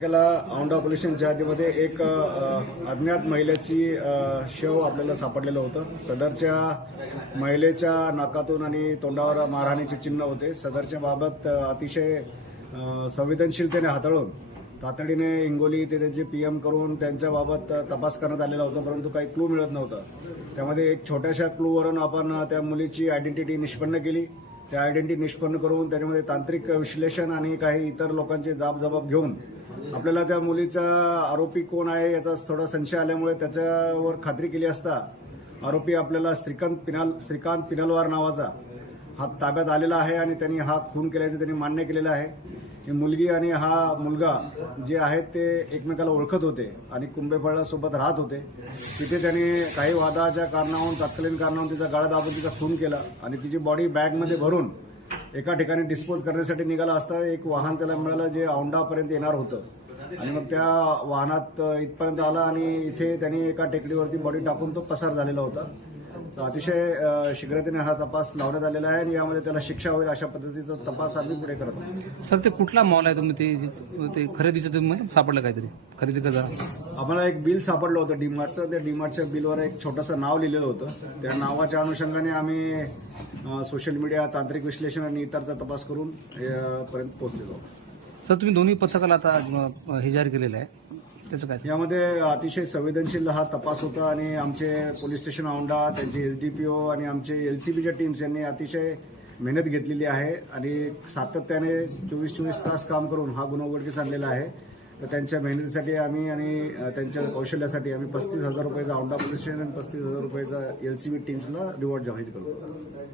आपल्याला औंढा ऑपरेशनच्या आधीमध्ये एक अज्ञात महिलेची शव आपल्याला सापडलेलं होतं सदरच्या महिलेच्या नाकातून आणि तोंडावर मारहाणीचे चिन्ह होते सदरच्या बाबत अतिशय संवेदनशीलतेने हाताळून तातडीने हिंगोली ते त्यांचे पी एम करून त्यांच्याबाबत तपास करण्यात आलेला होता परंतु काही क्लू मिळत नव्हता त्यामध्ये एक छोट्याशा क्लूवरून आपण त्या मुलीची आयडेंटिटी निष्पन्न केली त्या आयडेंटिटी निष्पन्न करून त्याच्यामध्ये तांत्रिक विश्लेषण आणि काही इतर लोकांचे जाबजबाब घेऊन आपल्याला त्या मुलीचा आरोपी कोण आहे याचा थोडा संशय आल्यामुळे त्याच्यावर खात्री केली असता आरोपी आपल्याला श्रीकांत पिनाल श्रीकांत पिनालवार नावाचा हा ताब्यात आलेला आहे आणि त्यांनी हा खून केल्याचं त्यांनी मान्य केलेलं आहे की मुलगी आणि हा मुलगा जे आहेत ते एकमेकाला ओळखत होते आणि कुंभेफळासोबत राहत होते तिथे त्याने काही वादाच्या कारणावरून तत्कालीन कारणावरून तिचा गळा दाबून तिचा खून केला आणि तिची बॉडी बॅगमध्ये भरून एका ठिकाणी डिस्पोज करण्यासाठी निघाला असता एक वाहन त्याला मिळालं जे औंडापर्यंत येणार होतं आणि मग त्या वाहनात इथपर्यंत आला आणि इथे त्यांनी एका टेकडीवरती बॉडी टाकून तो पसार झालेला होता अतिशय शीघ्रतेने हा तपास लावण्यात आलेला आहे आणि यामध्ये त्याला शिक्षा होईल अशा पद्धतीचा तपास आम्ही पुढे करत आहोत सर ते कुठला मॉल आहे तुम्ही ते खरेदीचं तुम्ही म्हणजे सापडलं काहीतरी खरेदी कसं आम्हाला एक बिल सापडलं होतं डीमार्टचं त्या डीमार्टच्या बिलवर एक छोटंसं नाव लिहिलेलं होतं त्या नावाच्या अनुषंगाने आम्ही सोशल मीडिया तांत्रिक विश्लेषण आणि इतरचा तपास करून पर्यंत पोहोचलेलो सर तुम्ही दोन्ही पथकाला आता हे जाहीर केलेलं आहे त्याचं काय यामध्ये अतिशय संवेदनशील हा तपास होता आणि आमचे पोलीस स्टेशन औंडा त्यांचे एस डी पी ओ आणि आमचे एल सी बीच्या टीम्स यांनी अतिशय मेहनत घेतलेली आहे आणि सातत्याने चोवीस चोवीस तास काम करून हा गुन्हा उघडकीस आणलेला आहे तर त्यांच्या मेहनतीसाठी आम्ही आणि त्यांच्या कौशल्यासाठी आम्ही पस्तीस हजार रुपयाचा औंडा पोलीस स्टेशन आणि पस्तीस हजार रुपयाचा एल सी बी टीम्सला रिवॉर्ड जाहीर करतो